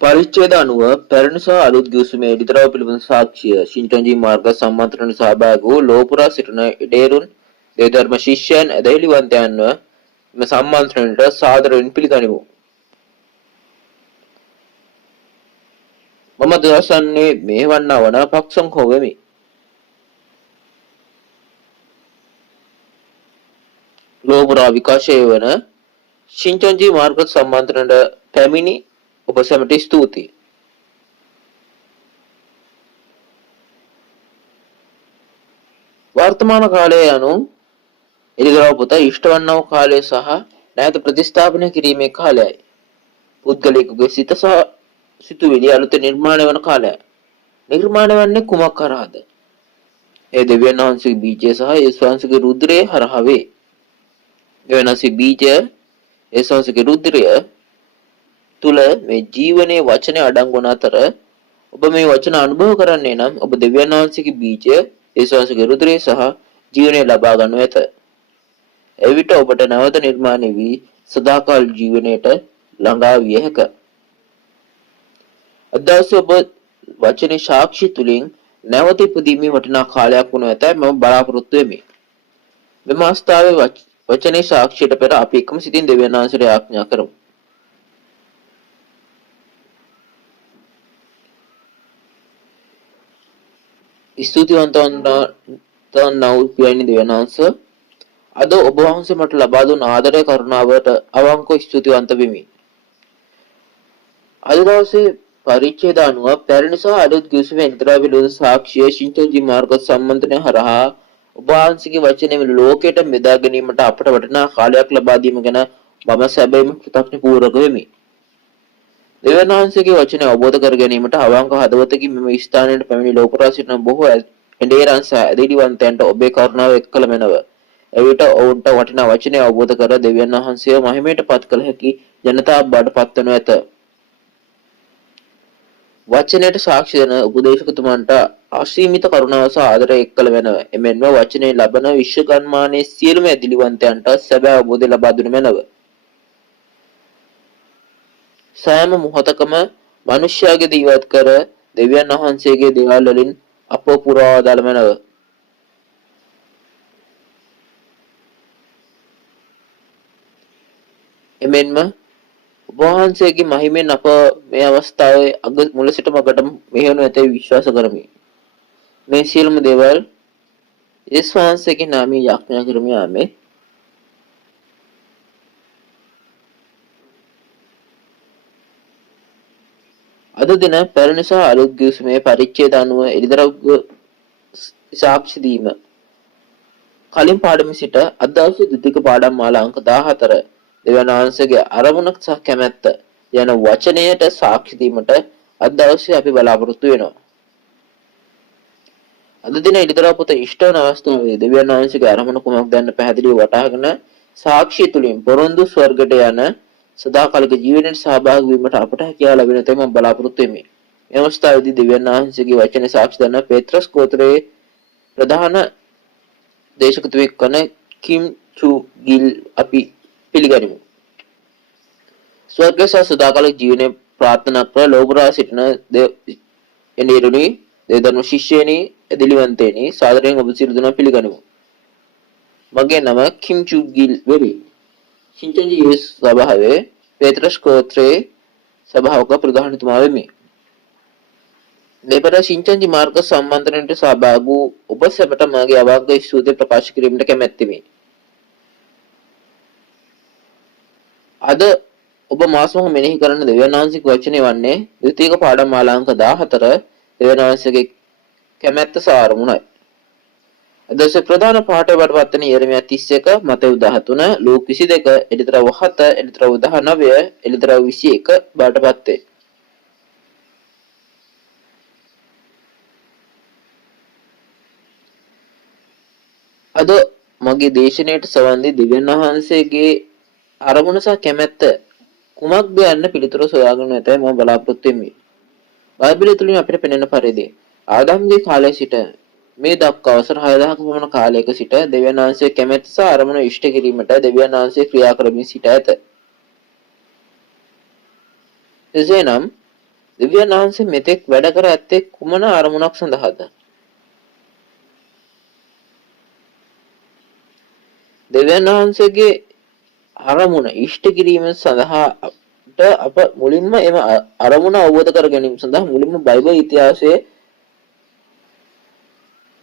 පරිච්ඡේද 90 පැරණි සහ අලුත් ගිවිසුමේ එඩිතරව පිළිබඳ සාක්ෂිය ශින්ටොන්ජී මාර්ග සම්මන්ත්‍රණ සහභාගී වූ ලෝපුරා සිටින ඉඩේරුන් දේධර්ම ශිෂ්‍යයන් ඇදහිලිවන්තයන්ව මෙම සම්මන්ත්‍රණයට සාදරයෙන් පිළිගනිමු. මම දවසන්නේ මෙහෙවන්නා වන පක්ෂංකෝ වෙමි. ලෝපුරා විකාශය වන ශින්ටොන්ජී මාර්ග සම්මන්ත්‍රණයට පැමිණි ඔබ සැමට ස්තුතියි. වර්තමාන කාලය යනු එළිදරව් පොත ඉෂ්ට වන්නා වූ කාලය සහ නැවත ප්‍රතිස්ථාපනය කිරීමේ කාලයයි. පුද්ගලයෙකුගේ සිත සහ සිතුවිලි අලුත නිර්මාණය වන කාලයයි. නිර්මාණය වන්නේ කුමක් කරාද? ඒ දෙවියන් වහන්සේගේ බීජය සහ යේසුස් වහන්සේගේ රුධිරය හරහා වේ. දෙවියන් වහන්සේගේ බීජය යේසුස් වහන්සේගේ රුධිරය තුල මේ ජීවනයේ වචනේ අඩංගු වන අතර ඔබ මේ වචන අනුභව කරන්නේ නම් ඔබ දෙවියන් වහන්සේගේ බීජය යේසුස් වහන්සේගේ රුධිරය සහ ජීවනය ලබා ගන්නු ඇත. එවිට ඔබට නැවත නිර්මාණය වී සදාකාල ජීවනයට ළඟා විය හැකිය. අදවසේ ඔබ වචනේ සාක්ෂි තුලින් නැවත ඉපදීමේ වටිනා කාලයක් වනු ඇතැයි මම බලාපොරොත්තු වෙමි. මෙම අවස්ථාවේ වචනේ සාක්ෂියට පෙර අපි එකම සිතින් දෙවියන් වහන්සේට යාඥා කරමු. ස්තුතිවන්ත වූ පියනි දෙවියන් වහන්සේ, අද ඔබ වහන්සේ මට ලබා දුන් ආදරය කරුණාවට අවංකව ස්තුතිවන්ත වෙමි. අද දවසේ පරිච්ඡේද 90 පැරණි සහ අලුත් ගිවිසුමේ එක්තරා විලෝද සාක්ෂිය ශින්ටොන්ජී මාර්ග සම්මන්ත්‍රණය හරහා ඔබ වහන්සේගේ වචනේ මේ ලෝකයට බෙදා ගැනීමට අපට වටිනා කාලයක් ලබා දීම ගැන මම සැබවින්ම කෘතඥපූර්වක වෙමි. දෙවියන් වහන්සේගේ වචනය අවබෝධ කර ගැනීමට අවංක හදවතකින් මෙම ස්ථානයට පැමිණි ලෝකරා සිටින බොහෝ එඬේරන් සහ ඇදහිලිවන්තයන්ට ඔබේ කරුණාව එක්කල මැනව. එවිට ඔවුන්ට වටිනා වචනය අවබෝධ කර දෙවියන් වහන්සේව මහිමයට පත් කළ හැකි ජනතාව බවට පත්වනු ඇත. වචනයට සාක්ෂි දෙන උපදේශකතුමන්ට අසීමිත කරුණාව සහ ආදරය එක්කල වෙනව. එමෙන්ම වචනේ ලබන විශ්වකර්මානයේ සියලුම ඇදහිලිවන්තයන්ට සැබෑ අවබෝධය ලබා දුන මැනව. සෑම මොහොතකම මිනිස්යාගේ දීවත් කර දෙවියන් වහන්සේගේ දේවල් වලින් අප පුරවා දාල මැනව. එමෙන්ම ඔබ වහන්සේගේ මහිමෙන් අප මේ අවස්ථාවේ අග මුල සිට මගට මෙහෙවනු ඇතැයි විශ්වාස කරමි. මේ සියලුම දේවල් යේසුස් වහන්සේගේ නාමයෙන් යාඥා කරමි. ආමේන්. අද දින පැරණි සහ අලුත් ගිවිසුමේ පරිච්ඡේද 90 එළිදරව් සාක්ෂි දීම. කලින් පාඩමේ සිට අද දවසේ ද්විතීක පාඩම් මාලා අංක 14 දෙවියන් වහන්සේගේ අරමුණ සහ කැමැත්ත යන වචනයට සාක්ෂි දීමට අද දවසේ අපි බලාපොරොත්තු වෙනවා. අද දින එළිදරව් පොත ඉෂ්ට වන අවස්ථාවේ දෙවියන් වහන්සේගේ අරමුණ කුමක්ද යන්න පැහැදිලිව වටහාගෙන සාක්ෂිය තුලින් පොරොන්දු ස්වර්ගයට යන සදාකාලික ජීවනයේ සහභාගී වීමට අපට හැකියාව ලැබෙන තේ මම බලාපොරොත්තු වෙමි. මේ අවස්ථාවේදී දෙවියන් වහන්සේගේ වචනේ සාක්ෂි දරන පේත්‍රස් ගෝත්‍රයේ ප්‍රධාන දේශකතුවෙක් වන කිම් චු ගිල් අපි පිළිගනිමු. ස්වර්ග සහ සදාකාලික ජීවනයේ ප්‍රාර්ථනා කර ලෝකරා සිටින එනිරුනි දේධර්ම ශිෂ්‍යයනි එදිලිවන්තේනි සාදරයෙන් ඔබ සියලු දෙනා පිළිගනිමු. මගේ නම කිම් චු ගිල් වෙමි. ශින්ටොන්ජී යේසුස් සභාවේ පේත්‍රස් ගෝත්‍රයේ සභාවක ප්‍රධානතුමා වෙමි. මෙපර ශින්ටොන්ජී මාර්ග සම්මන්ත්‍රණයට සහභාගී වූ ඔබ සැමට මාගේ අවංක ස්තුතිය ප්‍රකාශ කිරීමට කැමැත්තෙමි. අද ඔබ මාසම මෙනෙහි කරන දෙවියන් වහන්සේගේ වචනේ වන්නේ ද්විතීක පාඩම් මාලා අංක 14 දෙවියන් වහන්සේගේ කැමැත්ත සහ අරමුණයි. අදස ප්‍රධාන පාඩය වලට වන යෙරමියා 31 මතෙව් 13 ලූක් 22 එළිදරව් 7 එළිදරව් 19 එළිදරව් 21 බාටපත් වේ. අද මගේ දේශනාවට සවන් දී දෙවියන් වහන්සේගේ අරමුණ සහ කැමැත්ත කුමක්ද යන්න පිළිතුර සොයාගෙන ඇතැයි මම බලාපොරොත්තු වෙමි. බයිබලය තුලින් අපිට පෙනෙන පරිදි ආදම්ගේ කාලයේ සිට මේ දක්වා අවසර 6000ක පමණ කාලයක සිට දෙවියන් වහන්සේ කැමැත්ත සහ අරමුණ ඉෂ්ට කිරීමට දෙවියන් වහන්සේ ක්‍රියා කරමින් සිට ඇත. එසේනම් දෙවියන් වහන්සේ මෙතෙක් වැඩ කර ඇත්තේ කුමන අරමුණක් සඳහාද? දෙවියන් වහන්සේගේ අරමුණ ඉෂ්ට කිරීම සඳහාට අප මුලින්ම එම අරමුණ අවබෝධ කර ගැනීම සඳහා මුලින්ම බයිබල් ඉතිහාසයේ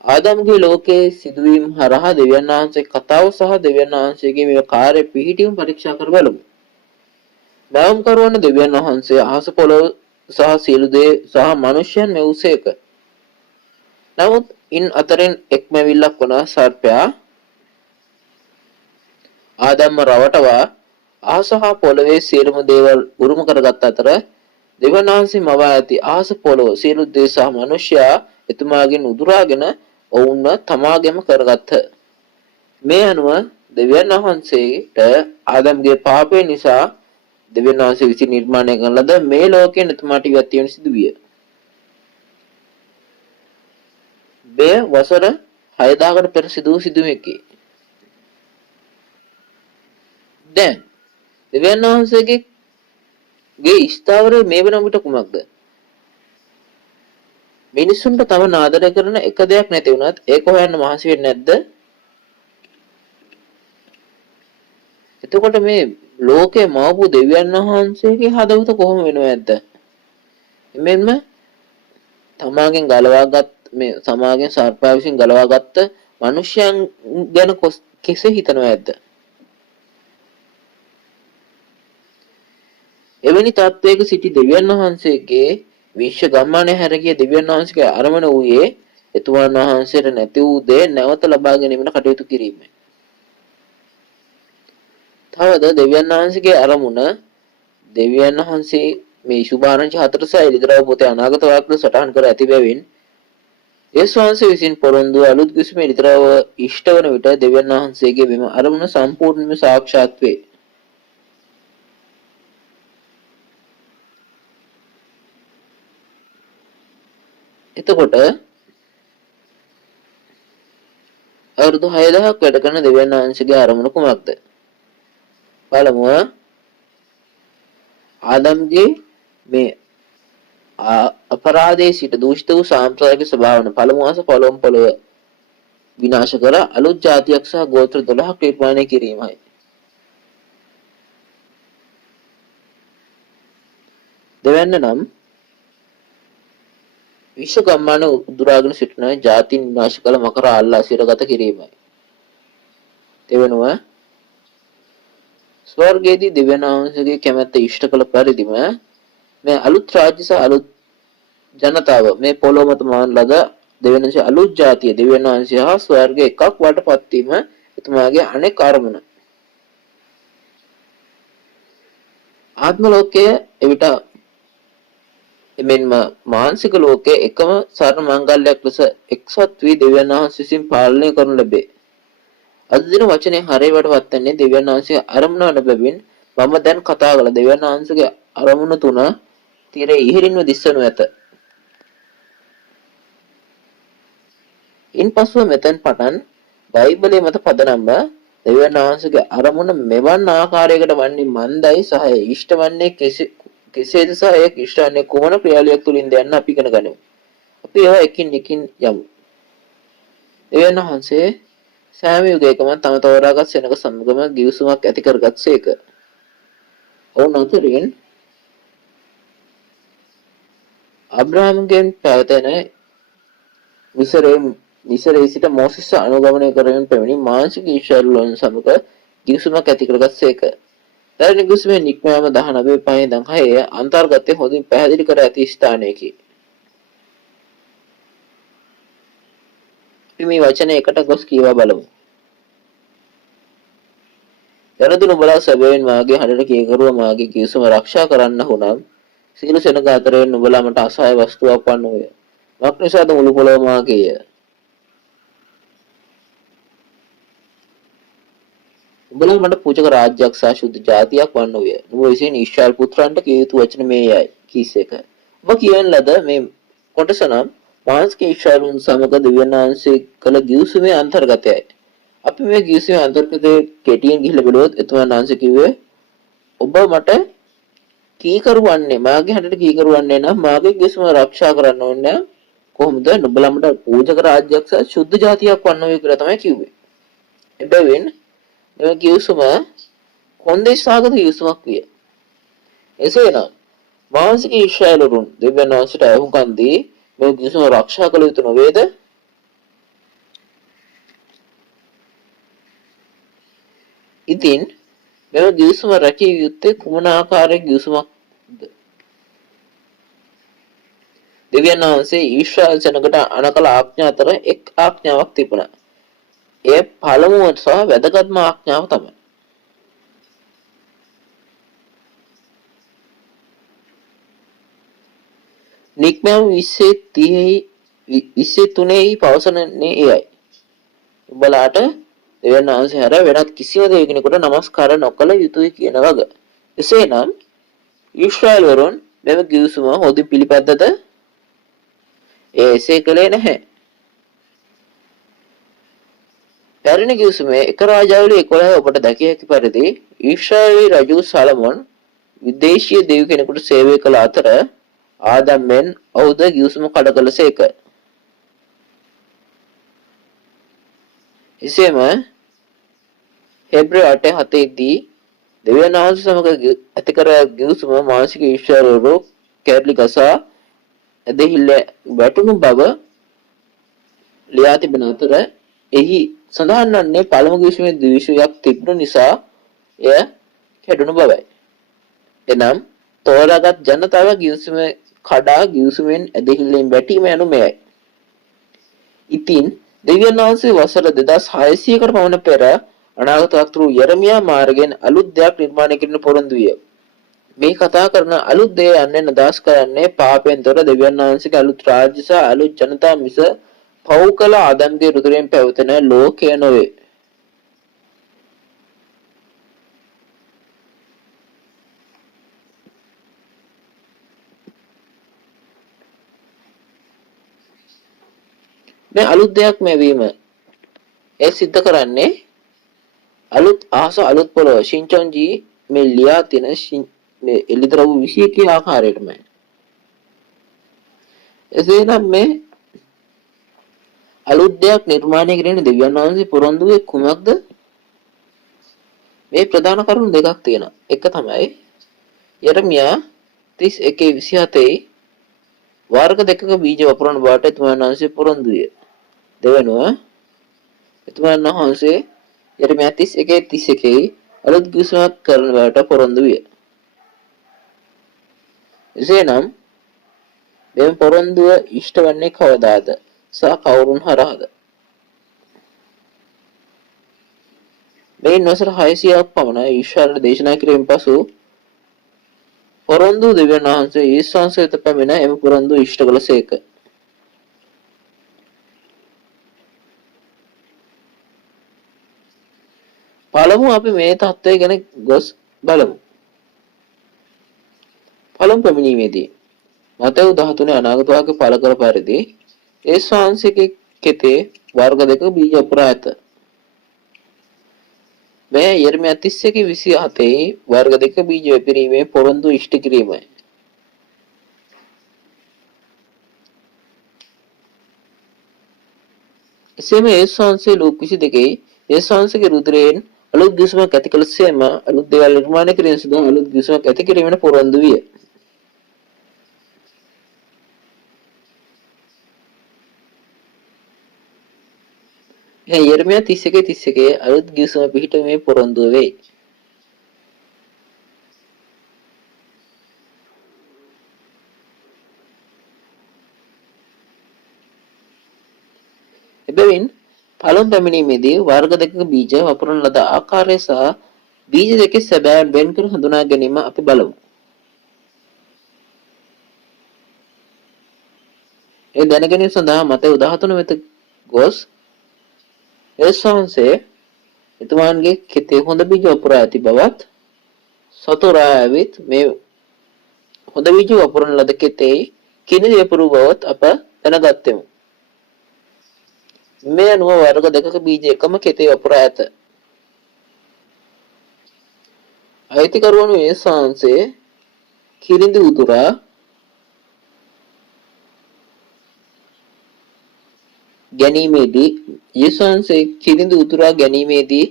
ආදම්ගේ ලෝකයේ සිදුවීම් හරහා දෙවියන් වහන්සේ කතාව සහ දෙවියන් වහන්සේගේ මේ කාර්ය පිහිටීම පරීක්ෂා කර බලමු. නාම කරවන දෙවියන් වහන්සේ අහස පොළොව සහ සියලු දේ සහ මනුෂ්‍යයන් මෙව්සේක. නමුත් ඉන් අතරින් එක් මැවිල්ලක් වන සර්පයා ආදම්ව රවටවා අහස හා පොළවේ සියලුම දේවල් උරුම කරගත් අතර දෙවියන් වහන්සේ මවා ඇති අහස පොළොව සියලු දේ සහ මනුෂ්‍යයා එතුමාගෙන් උදුරාගෙන ඔවුන්ව තමාගෙම කරගත්හ. මේ අනුව දෙවියන් වහන්සේට ආදම්ගේ පාපය නිසා දෙවියන් වහන්සේ විසින් නිර්මාණය කරන ලද මේ ලෝකයෙන් එතුමාට ඉවත් වීම සිදු විය. මෙය වසර 6000කට පෙර සිදු වූ සිදුවීමකි. දැන් දෙවියන් වහන්සේගේ ස්ථාවරය මේ වෙන විට කුමක්ද? මිනිසුන්ට තව ආදරය කරන එක දෙයක් නැති වුණත් ඒක හොයන්න මහන්සි වෙන්නේ නැද්ද? එතකොට මේ ලෝකේ මවපු දෙවියන් වහන්සේගේ හදවත කොහොම වෙනවද? එමෙන්න තමාගෙන් ගලවාගත් මේ සමාගෙන් සර්පයා විසින් ගලවාගත්ත මිනිසයන් ගැන කෙසේ හිතනවද? එවැනි තත්වයක සිටි දෙවියන් වහන්සේගේ විශ්ව ගම්මානය හැරගිය දෙවියන් වහන්සේගේ අරමුණ වූයේ එතුමන් වහන්සේට නැති වූ දේ නැවත ලබා ගැනීමට කටයුතු කිරීමයි. තවද දෙවියන් වහන්සේගේ අරමුණ දෙවියන් වහන්සේ මේ සුභාරංචි 4 එළිදරව් පොතේ අනාගත වාක්‍ය සටහන් කර ඇති බැවින් යේසුස් වහන්සේ විසින් පොරොන්දු අලුත් කිසිම එළිදරව් ඉෂ්ට වන විට දෙවියන් වහන්සේගේ මෙම අරමුණ සම්පූර්ණයෙන්ම සාක්ෂාත් වේ. එතකොට අවුරුදු 6000ක් වැඩ කරන දෙවියන් වහන්සේගේ අරමුණ කුමක්ද? බලමුව ආදම්ගේ මේ අපරාධයේ සිට දූෂිත වූ සාම්ප්‍රදායික ස්වභාවන පළමු මාස පොළොව විනාශ කර අලුත් ජාතියක් සහ ගෝත්‍ර 12ක් නිර්මාණය කිරීමයි. දෙවැන්න නම් විශ්ව ගම්මාන උදුරාගෙන සිටින ජාතින් විනාශ කළ මකර අල්ලා සිරගත කිරීමයි. දෙවෙනුව ස්වර්ගයේදී දෙවියන් වහන්සේගේ කැමැත්ත ඉෂ්ට කළ පරිදිම මේ අලුත් රාජ්‍ය සහ අලුත් ජනතාව මේ පොළොව මත මවන ලද දෙවියන් වහන්සේ අලුත් ජාතිය දෙවියන් වහන්සේ හා ස්වර්ගය එකක් වටපත් වීම එතුමාගේ අනෙක් අරමුණ. ආත්ම ලෝකයේ එවිට එමෙන්ම මානසික ලෝකයේ එකම සරණ මංගල්‍යයක් ලෙස එක්සත් වී දෙවියන් වහන්සේ විසින් පාලනය කරනු ලැබේ. අද දින වචනේ හරියටවත් වන්නේ දෙවියන් වහන්සේ අරමුණ වන බැවින් මම දැන් කතා කළ දෙවියන් වහන්සේගේ අරමුණ තුන තීරයේ ඉහළින්ම දිස්සනු ඇත. ඉන්පසුව මෙතෙන් පටන් බයිබලයේ මත පදනම්ව දෙවියන් වහන්සේගේ අරමුණ මෙවන් ආකාරයකට වන්නේ මන්දයි සහ ඉෂ්ට වන්නේ කෙසේද සහ ඒ ඉෂ්ට වන්නේ කුමන ක්‍රියාවලියක් තුලින්ද යන්න අපි ඉගෙන ගනිමු. අපි ඒවා එකින් එකින් යමු. දෙවියන් වහන්සේ සෑම යුගයකම තම තෝරාගත් සෙනඟ සමගම ගිවිසුමක් ඇති කරගත්සේක. ඔවුන් අතරින් අබ්‍රහාම්ගෙන් පැවතෙන මිසරයේ සිට මෝසෙස් අනුගමනය කරමින් පැමිණි මානසික ඊශ්වරයන් සමග ගිවිසුමක් ඇති කරගත්සේක. දැන් ගිවිසුමේ නික්මයම 19 පහේ ඉඳන් 6 අන්තර්ගතයේ හොඳින් පැහැදිලි කර ඇති ස්ථානයකි. අපි මේ වචන එකට ගොස් කියවා බලමු. යනදු නුඹලා සැබවින් මාගේ හඬට කීකරුව මාගේ කිවිසුම ආරක්ෂා කරන්න හුනම් සීල සෙනග අතරින් නුඹලා මට අසහාය වස්තුවක් වන්නෝය. මක් නිසාද මුළු පොළොව මාගේය. නුඹලා මට පූජක රාජ්‍යයක් සහ ශුද්ධ ජාතියක් වන්නෝය. නුඹ විසින් ඊශ්‍රායල් පුත්‍රයන්ට කිය යුතු වචන මේයයි කීසේක. ඔබ කියන ලද මේ කොටස නම් මානසික ඊශ්වරයන් සමග දෙවියන් වහන්සේ කළ ගිවිසුමේ අන්තර්ගතයයි. අපි මේ ගිවිසුමේ අන්තර්ගතයේ කෙටියෙන් ගිහිල්ලා බලුවොත් එතුමන් වහන්සේ කිව්වේ ඔබ මට කීකරු වන්නේ මාගේ හඬට කීකරු වන්නේ නම් මාගේ කිවිසුම ආරක්ෂා කරන්න ඕනේ. කොහොමද නුඹලමට පූජක රාජ්‍යයක් සහ ශුද්ධ ජාතියක් වන්න වේ කියලා තමයි කිව්වේ. එබැවින් මේ කිවිසුම කොන්දේසාගත කිවිසුමක් විය. එසේනම් මානසික ඊර්ෂ්‍යාවලුන් දෙවියන් වහන්සේට අහුම්කන් දී මේ කිවිසුම ආරක්ෂා කළ යුතු නොවේද? ඉතින් මෙම කිවිසුම රැකිය යුත්තේ කුමන ආකාරයේ කිවිසුමක්ද? දෙවියන් වහන්සේ ඊශ්‍රායල් සෙනඟට අනකල ආඥා අතර එක් ආඥාවක් තිබුණා. එය පළමුව සහ වැදගත්ම ආඥාව තමයි. නික්මයන් 23 පවසන්නේ එයයි. උඹලාට දෙවියන් වහන්සේ හැර වෙනත් කිසිම දෙවියෙකුට නමස්කාර නොකළ යුතුයි කියන වග. එසේනම් ඊශ්‍රායල් වරුන් මෙම කිවිසුම හොඳින් පිළිපැද්දද? එසේ කළේ නැහැ. පැරණි කිවිසුමේ එක රාජාවලි 11 ඔබට දැකිය හැකි පරිදි ඊශ්‍රායලී රජු සලමොන් විදේශීය දෙවි කෙනෙකුට සේවය කළ අතර ආදම්ෙන් ඔහුද කිවිසුම කඩ කළසේක. එසේම හෙබ්‍රේ 8:7 දී දෙවියන් වහන්සේ සමග ඇති කර කිවිසුම මානසික ඊශ්වරවරු කැරලි ගසා ඇදහිල්ල වැටුණු බව ලියා තිබෙන අතර එහි සඳහන් වන්නේ පළමු කිවිසුමේ ද්වේෂයක් තිබුණු නිසා එය කැඩුණු බවයි. එනම් තෝරාගත් ජනතාව කිවිසුම කඩා කිවිසුමෙන් ඇදහිල්ලෙන් වැටීම යනු මෙයයි. ඉතින් දෙවියන් වහන්සේ වසර 2600කට පමණ පෙර අනාගත වක්තෘ යෙරමියා මාර්ගයෙන් අලුත් දෙයක් නිර්මාණය කිරීම පොරොන්දු විය. මේ කතා කරන අලුත් දේ යන්නේ අදහස් කරන්නේ පාපයෙන් තොර දෙවියන් වහන්සේගේ අලුත් රාජ්‍ය සහ අලුත් ජනතා මිස පව් කළ ආදම්ගේ රුධිරයෙන් පැවතෙන ලෝකය නොවේ. මේ අලුත් දෙයක් මෙවීම ඒ සිද්ධ කරන්නේ අලුත් ආස අලුත් පොළොව ශින්චොන්ජී මේ ලියා තියෙන මේ එළිදරව් 21 ආකාරයටමයි. එසේනම් මේ අලුත් දෙයක් නිර්මාණය කිරීම දෙවියන් වහන්සේ පොරොන්දු වේ කුමක්ද? මේ ප්‍රධාන කරුණු දෙකක් තියෙනවා. එක තමයි යෙරමියා 31:27 වර්ග දෙකක බීජ වපුරන බවට එතුමන් වහන්සේ පොරොන්දු විය. දෙවෙනුව එතුමන් වහන්සේ යෙරමියා 31:31 අලුත් කිවිසුමක් කරන බවට පොරොන්දු විය. එසේනම් මේ පොරොන්දුව ඉෂ්ට වන්නේ කවදාද? සහ කවුරුන් හරහාද? මේ වසර 600ක් පමණ ඊශ්වරට දේශනා කිරීමෙන් පසු පොරොන්දු දෙවියන් වහන්සේ ඊශ්වරන් වෙත පැමිණ එම පොරොන්දු ඉෂ්ට කළසේක. පළමු අපි මේ தත්ත්වය ගැන ගොස් බලමු. පළමු පැමිණීමේදී මතෙව් 13 අනාගත වාක්‍ය පළ කර පරිදි ඒ ශාංශිකේ කෙතේ වර්ග දෙක බීජ පුරා ඇත. මේ යෙරමියා 31:27 වර්ග දෙක බීජ වැපිරීමේ පොරොන්දු ඉෂ්ට කිරීමයි. එසේම ඒ ශාංශයේ ලෝක 22 ඒ ශාංශිකේ රුධිරයෙන් අලුත් කිවිසුමක් ඇති කළ සේම අලුත් දේවල් නිර්මාණය කිරීම සඳහා අලුත් කිවිසුමක් ඇති කිරීමට පොරොන්දු විය. යෙරමියා 31:31 අලුත් කිවිසුම පිහිටීමේ පොරොන්දුව වේ. එබැවින් පළමු පැමිණීමේදී වර්ග දෙකක බීජ වපුරන ලද ආකාරය සහ බීජ දෙකේ සැබෑව වෙන් කර හඳුනා ගැනීම අපි බලමු. ඒ දැන ගැනීම සඳහා මතෙව් 13 වෙත ගොස් ඒ ශාංශයේ එතුමාන්ගේ කෙතේ හොඳ බීජ වපුරා ඇති බවත් සතුරා ඇවිත් මේ හොඳ බීජ වපුරන ලද කෙතේ කිනි වපුරු බවත් අප දැනගත්තෙමු. මේ අනුව වර්ග දෙකක බීජ එකම කෙතේ වපුරා ඇත. අයිතිකරුවනු ඒ ශාංශයේ කිරිඳි උතුරා ගැනීමේදී යේසුස්වහන්සේ කිරිඳි උතුරා ගැනීමේදී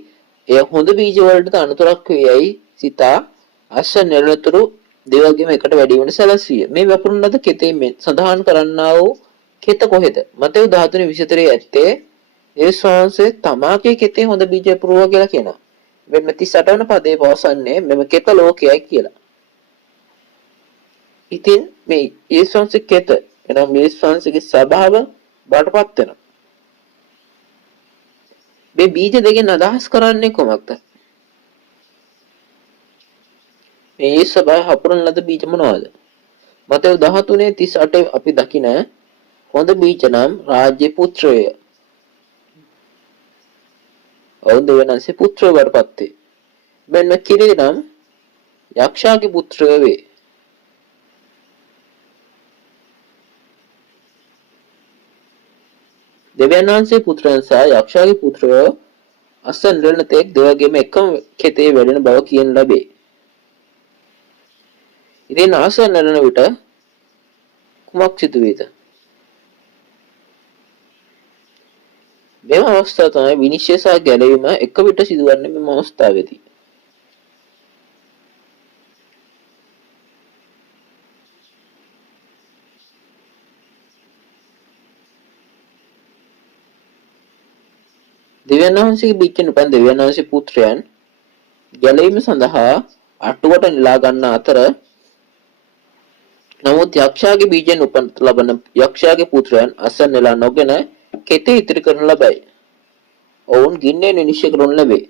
එය හොඳ බීජ වලට අනුතරක් වේයයි සිතා අස්ස නිරතුරු දෙවගේම එකට වැඩි වෙන සැලැස්විය. මේ වපුරුන් ලද කෙතේ සඳහන් කරන්නා වූ කෙත කොහෙද? මතෙව් 13:23 ඇත්තේ යේසුස්වහන්සේ තමාගේ කෙතේ හොඳ බීජ පුරවා කියලා කියනවා. මෙන්න 38 වන පදයේ පවසන්නේ මෙම කෙත ලෝකයයි කියලා. ඉතින් මේ යේසුස්වහන්සේ කෙත එනම් යේසුස්වහන්සේගේ ස්වභාව බාටපත් වෙනවා. මේ බීජ දෙකෙන් අදහස් කරන්නේ කොහොමද? මේ ස්වභාව හපුරන ලද බීජ මොනවාද? මතෙව් 13:38 අපි දකින හොඳ බීජ නම් රාජ්‍ය පුත්‍රය. ඔවුන් දෙවනන්සේ පුත්‍රය වඩපත් වේ. මෙන්න කිරි නම් යක්ෂයාගේ පුත්‍රය වේ. දෙවියන් වහන්සේ පුත්‍රයන් සහ යක්ෂයාගේ පුත්‍රයෝ අස්සන් රැළතෙක් දෙවගේම එකම කෙතේ වැඩෙන බව කියන ලැබේ. ඉතින් අස්සන් රැළන විට කුමක් සිදු වේද? මෙම අවස්ථාව තමයි විනිශ්චය සහ ගැලවීම එක විට සිදුවන්නේ මෙම අවස්ථාවේදී. දෙවියන් වහන්සේගේ බිච්චෙන් උපන් දෙවියන් වහන්සේ පුත්‍රයන් ගැලවීම සඳහා අටුවට නෙලා ගන්න අතර නමුත් යක්ෂයාගේ බීජෙන් උපන් ලබන යක්ෂයාගේ පුත්‍රයන් අසන් නෙලා නොගෙන කෙතේ ඉතිරි කරන ලබයි. ඔවුන් ගින්නෙන් විනිශ්චය කරනු ලැබේ.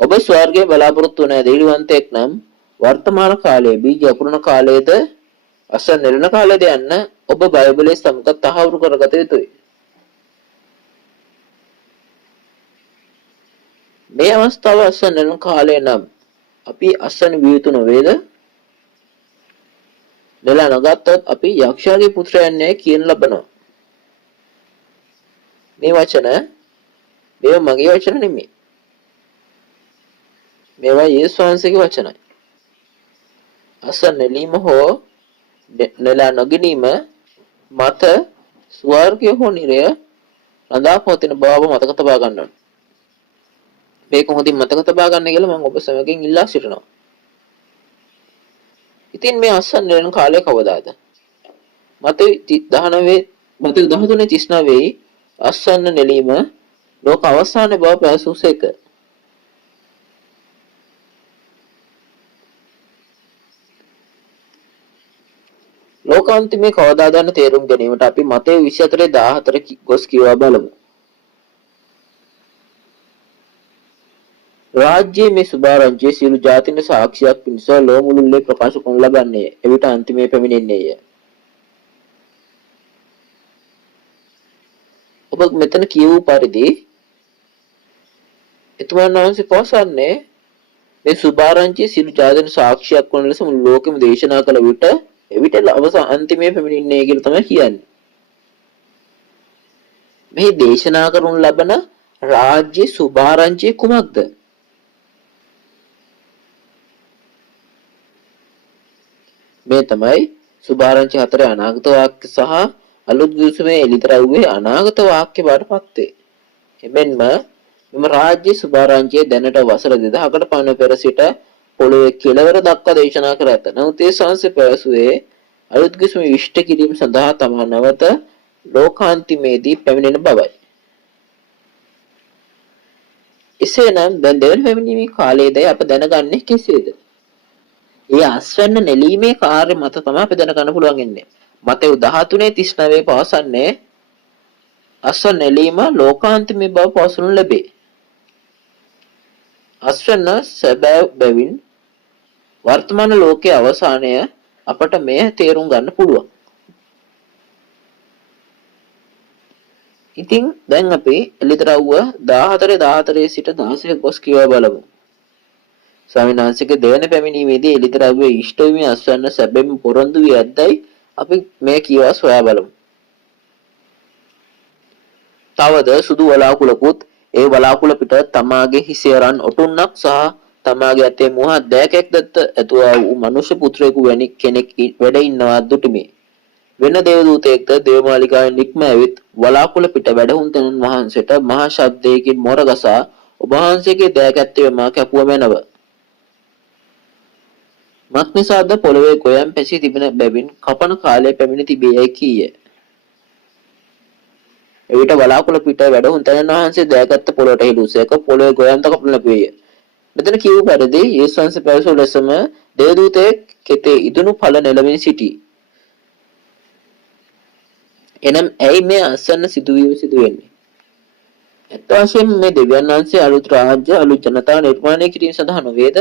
ඔබ ස්වර්ගයේ බලාපොරොත්තු වන දෙවිවන්තයෙක් නම් වර්තමාන කාලයේ බීජ අපුරන කාලයේද අසන් නෙලන කාලයේද යන්න ඔබ බයිබලයේ සමග තහවුරු කරගත යුතුයි. මේ අවස්ථාව අසන් නෙලන කාලය නම් අපි අසන් විය යුතු නොවේද? නෙලා නොගත්තොත් අපි යක්ෂයාගේ පුත්‍රයන් යයි කියන ලබනවා. මේ වචන මේවා මගේ වචන නෙමෙයි. මේවා යේසුස් වහන්සේගේ වචනයි. අසන් නෙලීම හෝ නෙලා නොගැනීම මත ස්වර්ගය හෝ නිරය රඳා පවතින බව මතක තබා ගන්න ඕනේ. මේක හොඳින් මතක තබා ගන්න කියලා මම ඔබ සමගින් ඉල්ලා සිටිනවා. ඉතින් මේ අසන් නෙලන කාලය කවදාද? මතෙව් 13:39 අසන්න නෙලීම ලෝක අවසානයේ බව පැවසුසේක. ලෝකාන්තිමේ කවදාද යන තේරුම් ගැනීමට අපි මතෙව් 24:14 ගොස් කියවා බලමු. රාජ්‍යයේ මේ සුභාරංචිය සියලු ජාතින්ට සාක්ෂියක් පිණිස ලෝ මුළුල්ලේ ප්‍රකාශ කරනු ලබන්නේ. එවිට අන්තිමේ පැමිණෙන්නේය. ඔබ මෙතන කියවූ පරිදි එතුමන් වහන්සේ පවසන්නේ මේ සුභාරංචිය සියලු ජාතින්ට සාක්ෂියක් වන ලෙස මුළු ලෝකෙම දේශනා කළ විට එවිට අවසාන අන්තිමේ පැමිණෙන්නේ කියලා තමයි කියන්නේ. මේ දේශනා කරනු ලබන රාජ්‍ය සුභාරංචිය කුමක්ද? මේ තමයි සුභාරංචි 4 අනාගත වාක්‍ය සහ අලුත් ගිවිසුමේ එළිදරව්වේ අනාගත වාක්‍ය බාටපත් වේ. එමෙන්ම මෙම රාජ්‍ය සුභාරංචිය දැනට වසර 2000කට පමණ පෙර සිට පොළොවේ කෙළවර දක්වා දේශනා කර ඇත. නමුත් ඒ සංසය පැවසුවේ අලුත් ගිවිසුම ඉෂ්ට කිරීම සඳහා තමා නැවත ලෝකාන්තිමේදී පැමිණෙන බවයි. එසේනම් දැන් දෙවන පැමිණීමේ කාලයේදී අප දැනගන්නේ කෙසේද? ඒ අස්වැන්න නෙලීමේ කාර්ය මත තමයි අපි දැනගන්න පුළුවන් ඉන්නේ. මතෙව් 13:39 පවසන්නේ අස්වැන්න නෙලීම ලෝකාන්තිමේ බව පවසනු ලැබේ. අස්වැන්න සැබෑ බැවින් වර්තමාන ලෝකයේ අවසානය අපට මෙය තේරුම් ගන්න පුළුවන්. ඉතින් දැන් අපි එළිදරව්ව 14:14 සිට 16 ගොස් කියවා බලමු. ස්වාමීන් වහන්සේගේ දෙවන පැමිණීමේදී එළිදරව්වේ ඉෂ්ට වීමේ අස්වැන්න සැබෑම පොරොන්දු වී ඇද්දයි අපි මේ කියවා සොයා බලමු. තවද සුදු වලාකුළකුත් ඒ වලාකුළ පිට තමාගේ හිසේ රන් ඔටුන්නක් සහ තමාගේ අතේ මොහොත් දැකයක් දත්ත ඇතුවා වූ මනුෂ්‍ය පුත්‍රයෙකු වැනි කෙනෙක් වැඩ ඉන්නවා දුටුමි. වෙන දේවදූතයෙක්ද දේවමාලිකාවෙන් නික්ම ඇවිත් වලාකුළ පිට වැඩහුන් තැනන් වහන්සේට මහා ශබ්දයකින් මොරගසා ඔබ වහන්සේගේ දෑකැත්තේ මා කැපුව මැනව. මක්නිසාද පොළවේ ගොයම් පැසී තිබෙන බැවින් කපන කාලය පැමිණ තිබේයයි කීය. එවිට වලාකුළ පිට වැඩහුන් තැනන් වහන්සේ දෑකැත්ත පොළොවට හෙළුසේක පොළවේ ගොයම් කපනු ලැබුවේය. මෙතන කියූ පරිදි යේසුස් වහන්සේ පැවසූ ලෙසම දේවදූතයෙක් කෙතේ ඉදුණු ඵල නෙළමින් සිටී. එනම් ඇයි මේ අසන්න සිදුවීම සිදු වෙන්නේ? ඇත්ත වශයෙන්ම මේ දෙවියන් වහන්සේ අලුත් රාජ්‍ය අලුත් ජනතාව නිර්මාණය කිරීම සඳහා නොවේද?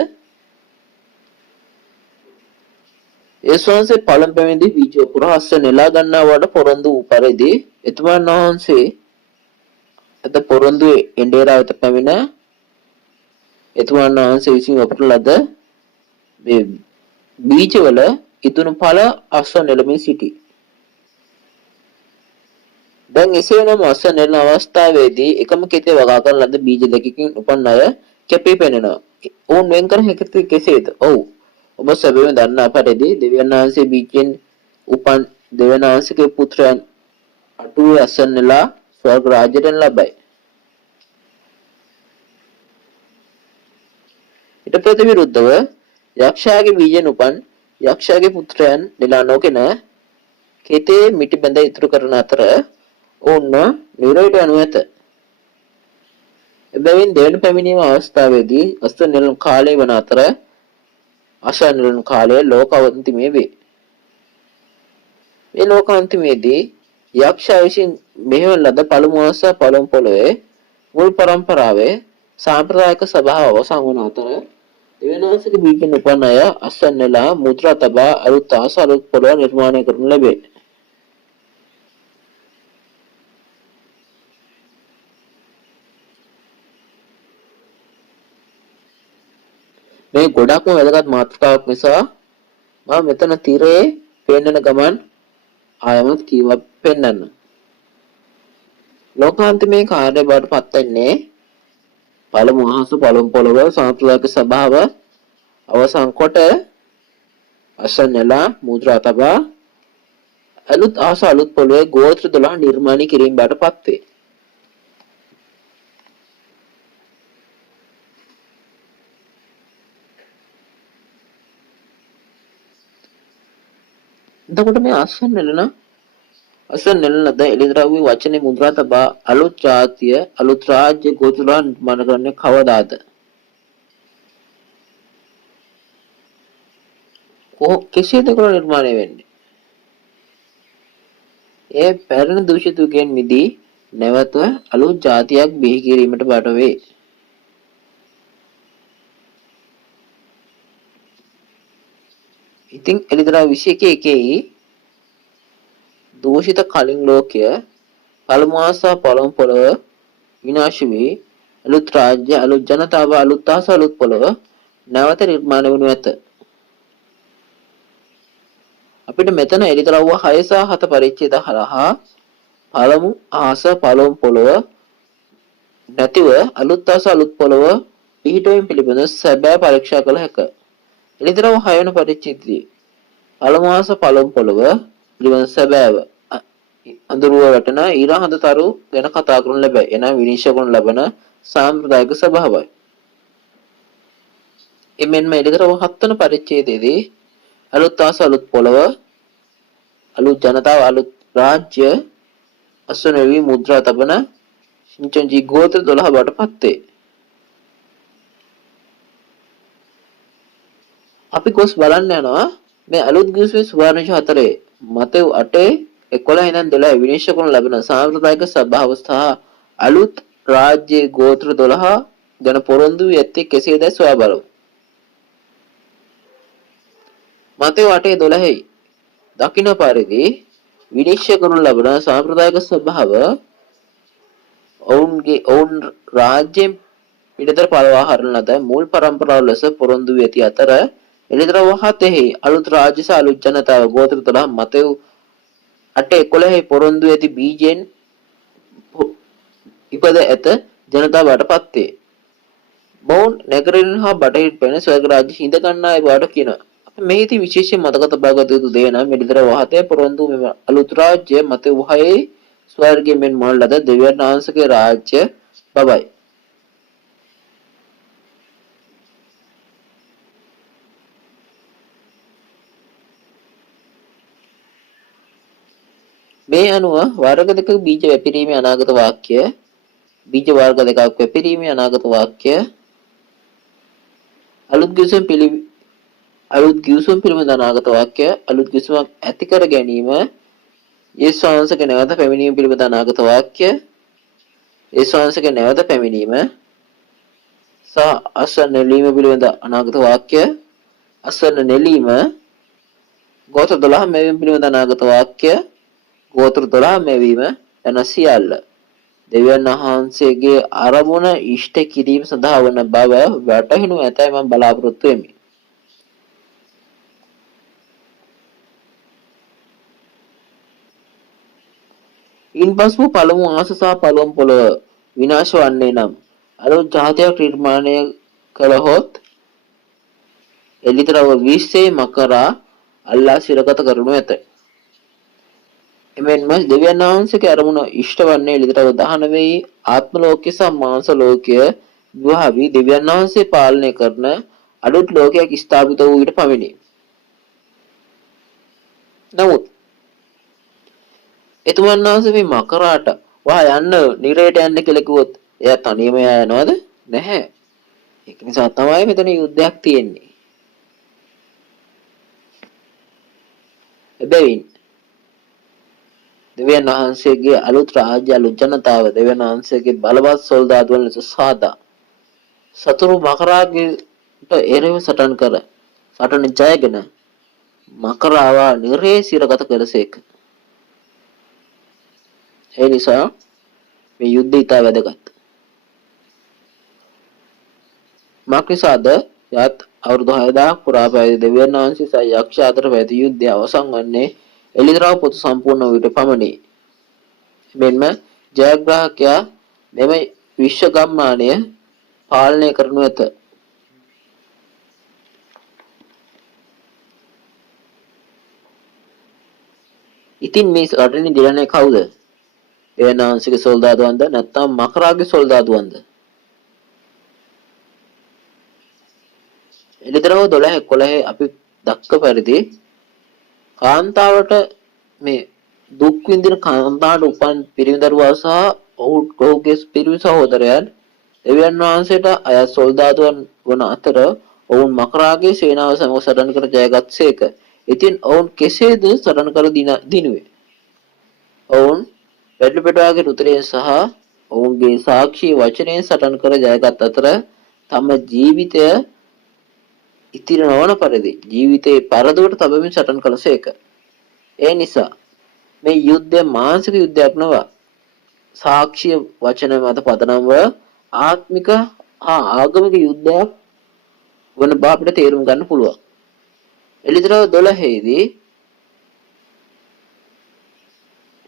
යේසුස් වහන්සේ පළමු පැමිණි බීජ පුරහස්ස නෙලා ගන්නා වඩ පොරොන්දු වූ පරිදි එතුමන් වහන්සේ අද පොරොන්දුවේ එඬේරා වෙත පැමිණ එතුමන් වහන්සේ විසින් වපුර ලද මේ බීජවල ඉදුණු ඵල අස්ව නෙළමින් සිටී. දැන් එසේනම් අස්ව නෙළන අවස්ථාවේදී එකම කෙතේ වගා කරන ලද බීජ දෙකකින් උපන් අය කැපී පෙනෙනවා. ඔවුන් වෙන් කර හැකි කෙසේද? ඔව්. ඔබ සැබවින්ම දන්නා පරිදි දෙවියන් වහන්සේ බීජෙන් උපන් දෙවියන් වහන්සේගේ පුත්‍රයන් අටුවේ අස්ව නෙළා ස්වර්ග රාජ්‍යයට ලබයි. ඊට ප්‍රතිවිරුද්ධව යක්ෂයාගේ බීජෙන් උපන් යක්ෂයාගේ පුත්‍රයන් නෙලා නොගෙන කෙතේ මිටි බැඳ ඉතුරු කරන අතර ඔවුන් නිරයට යනු ඇත. එබැවින් දෙවන පැමිණීම අවස්ථාවේදී අස්ව නෙළන කාලය වන අතර අස්ව නෙළන කාලය ලෝකාන්තිමේ වේ. මේ ලෝකාන්තිමේදී යක්ෂයා විසින් මෙහෙවන ලද පළමු ආසා පළමු පොළොවේ මුල් පරම්පරාවේ සාම්ප්‍රදායික සභාව අවසන් වන අතර දෙවියන්වහන්සේගේ බීජෙන් උපන් අය අස්ව නෙළා මුද්‍රා තබා අලුත් ආසා අලුත් පොළොව නිර්මාණය කරනු ලැබේ. මේ ගොඩක්ම වැදගත් මාතෘකාවක් නිසා මම මෙතන තිරේ පෙන්වන ගමන් ආයමත් කීවක් පෙන්වන්න. ලෝකාන්තිමේ කාර්ය බවට පත් වෙන්නේ පළමු අහස පළමු පොළව සාම්ප්‍රදායික සභාව අවසන් කොට අස්ව නෙළා මුද්‍රා තබා අලුත් ආස අලුත් පොළවේ ගෝත්‍ර 12 නිර්මාණය කිරීම බවට පත් වේ. එතකොට මේ අස්ව නෙළන ලද එළිදරව්වේ වචනේ මුද්‍රා තබා අලුත් ජාතිය අලුත් රාජ්‍ය ගෝත්‍ර නිර්මාණ කරන්නේ කවදාද? කෙසේද ඒක නිර්මාණය වෙන්නේ? ඒ පැරණි දූෂිතකෙන් මිදී නැවත අලුත් ජාතියක් බිහි කිරීමට බට වේ. ඉතින් එළිදරව් 21 දූෂිත කලින් ලෝකය පළමු ආසා පළමු පොළව විනාශ වී අලුත් රාජ්‍ය අලුත් ජනතාව අලුත් ආසා අලුත් පොළව නැවත නිර්මාණය වනු ඇත. අපිට මෙතන එළිදරව් 6 සහ 7 පරිච්ඡේද හරහා පළමු ආසා පළමු පොළව නැතිව අලුත් ආසා අලුත් පොළව පිහිටවීම පිළිබඳ සැබෑ පරීක්ෂා කළ හැකිය. එළිදරව් 6 වෙනි පරිච්ඡේදයේ පළමු ආසා පළමු පොළව පිළිබඳ සැබෑව අඳුරුව වැටෙන ඊරහඳ තරු ගැන කතා කරනු ලැබේ. එනම් විනිශ්චය කරනු ලබන සාම්ප්‍රදායික සභාවයි. එමෙන්ම එළිදරව් 7 වන පරිච්ඡේදයේදී අලුත් ආසා අලුත් පොළව අලුත් ජනතාව අලුත් රාජ්‍ය අස්ව නෙළවි මුද්‍රා තබන සිංචන්ජී ගෝත්‍ර 12 බවට පත් වේ. අපි කොස් බලන්න යනවා මේ අලුත් ගිවිසුමේ සුභාරංශ 4 මතෙව් 8:11 ඉඳන් 12 විනිශ්චය කරනු ලැබෙන සාම්ප්‍රදායික සභාව සහ අලුත් රාජ්‍ය ගෝත්‍ර 12 ගැන පොරොන්දු වී ඇත්තේ කෙසේදයි සොයා බලමු. මතෙව් 8:12 දකින්න පරිදි විනිශ්චය කරනු ලබන සාම්ප්‍රදායික සභාව ඔවුන් රාජ්‍යයෙන් පිටතට පළවා හරින ලද මුල් පරම්පරාව ලෙස පොරොන්දු වී ඇති අතර එළිදරව් 7 අලුත් රාජ්‍ය සහ අලුත් ජනතාව ගෝත්‍ර 12 මතෙව් 8:11 පොරොන්දු ඇති බීජෙන් ඉපද ඇත ජනතාවට පත් වේ. මොවුන් නැගරින් හා බටහිර පැන ස්වර්ග රාජ්‍ය හිඳ ගන්නා අය බවට කියනවා. අපි මෙහිදී විශේෂයෙන් මතක තබා ගත යුතු දේ නම් මෙලිදර වහතේ පොරොන්දු මෙම අලුත් රාජ්‍ය මත වහයේ ස්වර්ගයෙන් මෙන් මොන ලද දෙවියන් වහන්සේගේ රාජ්‍ය බවයි. මේ අනුව වර්ග දෙකක බීජ වැපිරීමේ අනාගත වාක්‍ය බීජ වර්ග දෙකක් වැපිරීමේ අනාගත වාක්‍ය අලුත් ගිවිසුම් පිළිබඳ අනාගත වාක්‍ය අලුත් ගිවිසුමක් ඇති කර ගැනීම යේසුස් වහන්සේගේ නැවත පැමිණීම පිළිබඳ අනාගත වාක්‍ය යේසුස් වහන්සේගේ නැවත පැමිණීම සහ අසන්න නෙලීම පිළිබඳ අනාගත වාක්‍ය අසන්න නෙලීම ගෝත්‍ර 12 මෙවීම පිළිබඳ අනාගත වාක්‍ය ගෝත්‍ර 12 මෙවීම යන සියල්ල දෙවියන් වහන්සේගේ ආරමුණ ඉෂ්ට කිරීම සඳහා වන බව වැටහෙනු ඇතැයි මම බලාපොරොත්තු වෙමි. ඉන්පසු පළමු ආස සහ පළමු පොළොව විනාශ වන්නේ නම් අලුත් ජාතියක් නිර්මාණය කළහොත් එලිතරව 20 මකරා අල්ලා සිරගත කරනු ඇත. එමෙන්ම දෙවියන් වහන්සේගේ අරමුණ ඉෂ්ට වන්නේ එලිතරව 19 ආත්ම ලෝකයේ සහ මාංශ ලෝකයේ විවාහ වී දෙවියන් වහන්සේ පාලනය කරන අලුත් ලෝකයක් ස්ථාපිත වූ විට පමණි. නමුත් එතුමන් වහන්සේ මේ මකරාට වහා යන්න නිරයට යන්න කියලා කිව්වොත් එයා තනියම යනවද? නැහැ. ඒක නිසා තමයි මෙතන යුද්ධයක් තියෙන්නේ. එබැවින් දෙවියන් වහන්සේගේ අලුත් රාජ්‍ය අලුත් ජනතාව දෙවියන් වහන්සේගේ බලවත් සොල්දාදුන් ලෙස සාදා සතුරු මකරාගේට එරෙහිව සටන් ජයගෙන මකරාව නිරේ සිරගත කළසේක. ඒ නිසා මේ යුද්ධය ඉතා වැදගත්. මාක්‍රිසාද යත් අවුරුදු 6000ක් පුරා පැවති දෙවියන් වහන්සේ සහ යක්ෂ අතර පැවති යුද්ධය අවසන් වන්නේ එලිදරව් පොතු සම්පූර්ණ විට පමණි. මෙන්ම ජයග්‍රාහකයා මෙම විශ්ව ගම්මානය පාලනය කරනු ඇත. ඉතින් මේ රටේ දිලන්නේ කවුද? එවනාංශික සොල්දාදුවන්ද නැත්නම් මකරාගේ සොල්දාදුවන්ද? එලිදරව් 12 11 අපි දක්ක පරිදි කාන්තාවට මේ දුක් විඳින කාන්තාවට උපන් පිරිමි දරුවා සහ ඔහුගේ පිරිමි සහෝදරයන් දෙවියන් වහන්සේට අයත් සොල්දාදුවන් වන අතර ඔවුන් මකරාගේ සේනාව සමග සටන් කර ජයගත්සේක. ඉතින් ඔවුන් කෙසේද සටන් කර දිනුවේ? ඔවුන් පැටලපෙටවාගේ රුතරයෙන් සහ ඔවුන්ගේ සාක්ෂි වචනයෙන් සටන් කර ජයගත් අතර තම ජීවිතය ඉතිරි නොවන පරිදි ජීවිතේ පරදුවට තබමින් සටන් කළසේක. ඒ නිසා මේ යුද්ධය මානසික යුද්ධයක් නොව සාක්ෂි වචන මත පදනම්ව ආත්මික ආගමික යුද්ධයක් වන බව අපිට තේරුම් ගන්න පුළුවන්. එලිදරව් 12 දී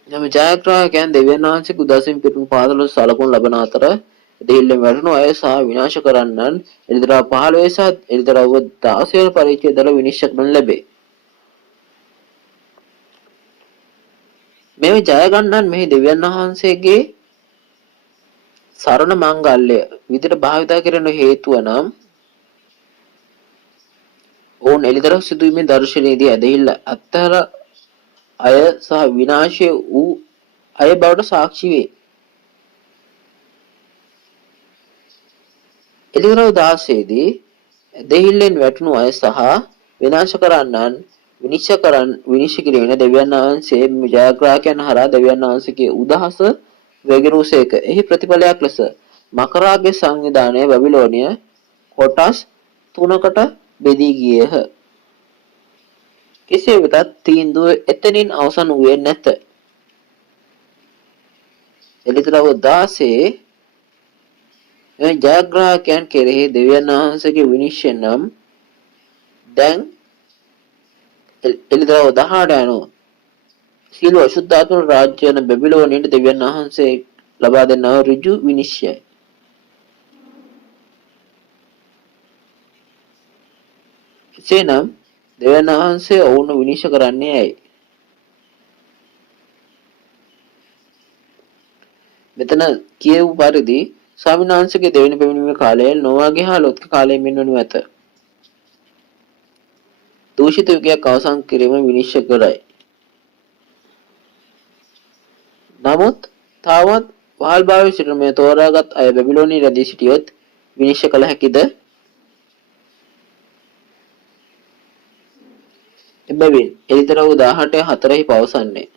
යම ජයග්‍රාහකයන් දෙවියන් වහන්සේගේ උදෙසින් පිටු පාදවල සලකුණු ලබන අතර දෙහිල්ලෙන් වැටුණු අය සහ විනාශ කරන්නන් එලිදරව් 15 සහ එලිදරව් 16 වන පරිච්ඡේදවල විනිශ්චය කරනු ලැබේ. මේ ජය ගන්නන් මෙහි දෙවියන් වහන්සේගේ සරණ මංගල්‍ය විදිහට භාවිතා කරන හේතුව නම් ඔවුන් එලිදරව් සිදුවීමේ දර්ශනයේදී ඇදහිල්ල අත්තර අය සහ විනාශය වූ අය බවට සාක්ෂි වේ. එලිදරව් 16 දී ඇදහිල්ලෙන් වැටුණු අය සහ විනාශ කරන්නන් විනිශ්චය කිරීමේ දෙවියන් වහන්සේ ජයග්‍රාහකයන් හරහා දෙවියන් වහන්සේගේ උදහස වේගිරුසේක. එහි ප්‍රතිඵලයක් ලෙස මකරාගේ සංවිධානය බැබිලෝනිය කොටස් 3කට බෙදී ගියේහ. කෙසේ වෙතත් තීන්දුව එතනින් අවසන් වූයේ නැත. එලිදරව් 16 මේ ජයග්‍රාහකයන් කෙරෙහි දෙවියන් වහන්සේගේ විනිශ්චය නම් දැන් එලිදරව් 18 අනුව සියලු අශුද්ධාත්ම රාජ්‍යන බැබිලෝනියට දෙවියන් වහන්සේ ලබා දෙනා ඍජු විනිශ්චයයි. එසේනම් දෙවියන් වහන්සේ ඔවුන් විනිශ්චය කරන්නේ ඇයි? මෙතන කියවූ පරිදි ස්වාමීන් වහන්සේගේ දෙවෙනි පැමිණීමේ කාලය නොවාගේ හා ලොත්ක කාලයෙන් වෙනවනු ඇත. දූෂිත යුගයක් අවසන් කිරීම විනිශ්චය කරයි. නමුත් තවමත් වහල්භාවයේ සිටින මේ තෝරාගත් අය බැබිලෝනියේ රැඳී සිටියොත් විනිශ්චය කළ හැකිද? එබැවින් එලිතරව් 18:4 පවසන්නේ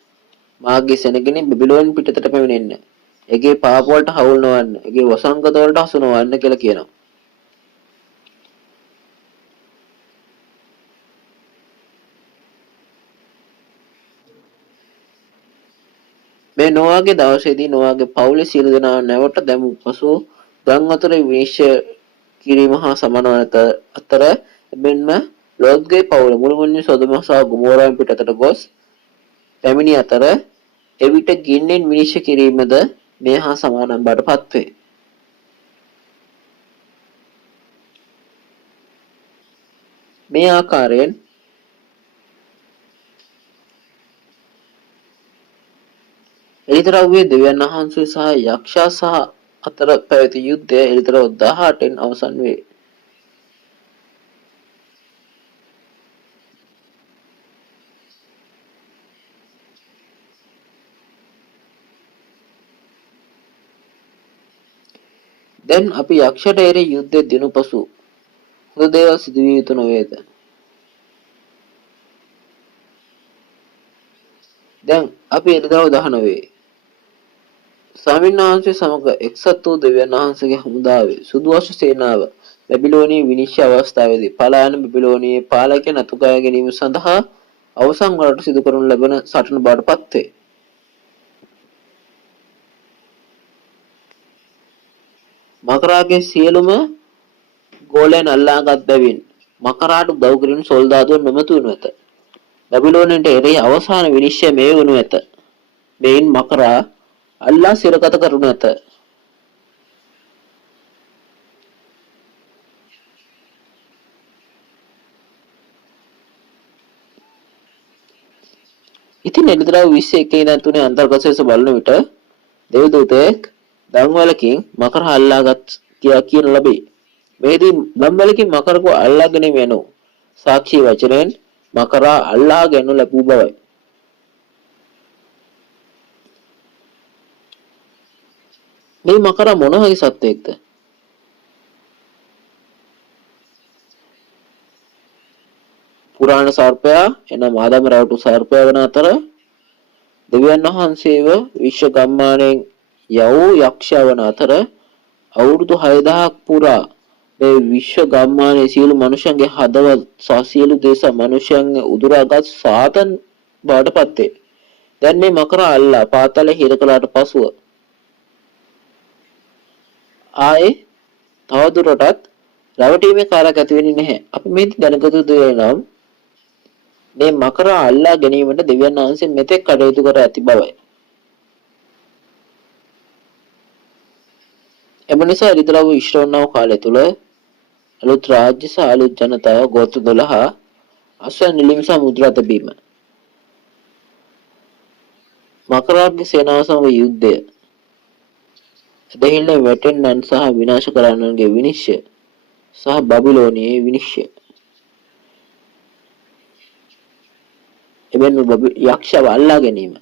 මාගේ සෙනගිනි බැබිලෝන් පිටතට පැමිණෙන්න. ඒගේ පාප වලට හවුල් නොවන්න. ඒගේ වසංගත වලට හසු නොවන්න කියලා කියනවා. මේ නොවාගේ දවසේදී නොවාගේ පවුලේ සියලු දෙනා නැවට දැමු පසු ගම් අතර විනිශ්චය කිරීම හා සමාන වන අතර එමෙන්ම ලෝත්ගේ පවුල මුළුමනින් සොදොම සහ ගොමෝරාවෙන් පිටතට ගොස් පැමිණි අතර එවිට ගින්නෙන් විනිශ්චය කිරීමද මේ හා සමාන බවට පත්වේ. මේ ආකාරයෙන් එලිතරව්වේ දෙවියන් වහන්සේ සහ යක්ෂයා සහ අතර පැවති යුද්ධය එලිතරව් 18න් අවසන් වේ. දැන් අපි යක්ෂයට එරෙහි යුද්ධය දිනු පසු හොඳ දේවල් සිදුවිය යුතු නොවේද? දැන් අපි එලිතරව් 19 ස්වාමීන් වහන්සේ සමග එක්සත් වූ දෙවියන් වහන්සේගේ හමුදාවේ සුදු අශ්ව සේනාව බැබිලෝනිය විනිශ්චය අවස්ථාවේදී පලායන බැබිලෝනියේ පාලකයන් අතුගා ගැනීම සඳහා අවසන් වලට සිදු කරනු ලැබෙන සටන බවට පත්වේ. මකරාගේ සියලුම ගෝලයන් අල්ලාගත් බැවින් මකරාට උදව් කිරීම සොල්දාදුවන් නොමැති වනු ඇත. බැබිලෝනියට එරෙහි අවසාන විනිශ්චය මේ වනු ඇත. මෙයින් මකරා අල්ලා සිරගත කරනු ඇත. ඉතින් එලිතරව් 21 ඉඳන් 3 අන්තර්ගත ලෙස බලන විට දේවදූතයෙක් දම්වැලකින් මකරා අල්ලාගත් කියා කියන ලැබේ. මේදී දම්වැලකින් මකරක අල්ලාගෙන යනු සාක්ෂි වචනයෙන් මකරා අල්ලාගෙන ලැබූ බවයි. මේ මකරා මොන වගේ සත්වයක්ද? පුරාණ සර්පයා එනම් ආදම රැවටු සර්පයා වන අතර දෙවියන් වහන්සේව විශ්ව ගම්මානයෙන් යවූ යක්ෂයා වන අතර අවුරුදු 6000ක් පුරා මේ විශ්ව ගම්මානයේ සියලු මනුෂ්‍යයන්ගේ හදවත් සහ සියලු දේශ මනුෂ්‍යයන්ගේ උදුරාගත් සාතන් බවට පත් වේ. දැන් මේ මකරා අල්ලා පාතාලේ හිර කළාට පසුව ආයේ තවදුරටත් රැවටීමේ කාර්යයක් ඇති වෙන්නේ නැහැ. අපි මේ දැනගත යුතු නම් මේ මකරා අල්ලා ගැනීමට දෙවියන් වහන්සේ මෙතෙක් කටයුතු කර ඇති බවයි. එම නිසා එලිතරව් ඉශ්‍රවණව කාලය තුල අලුත් රාජ්‍ය සහ අලුත් ජනතාව ගෝත්‍ර 12 අශ්ව නිලිම සහ මුද්‍රා තැබීම මකරාගේ සේනාව සමග යුද්ධය දෙහිල්ල වැටෙන්නන් සහ විනාශ කරන්නන්ගේ විනිශ්චය සහ බබිලෝනියේ විනිශ්චය එබැවින් යක්ෂව අල්ලා ගැනීම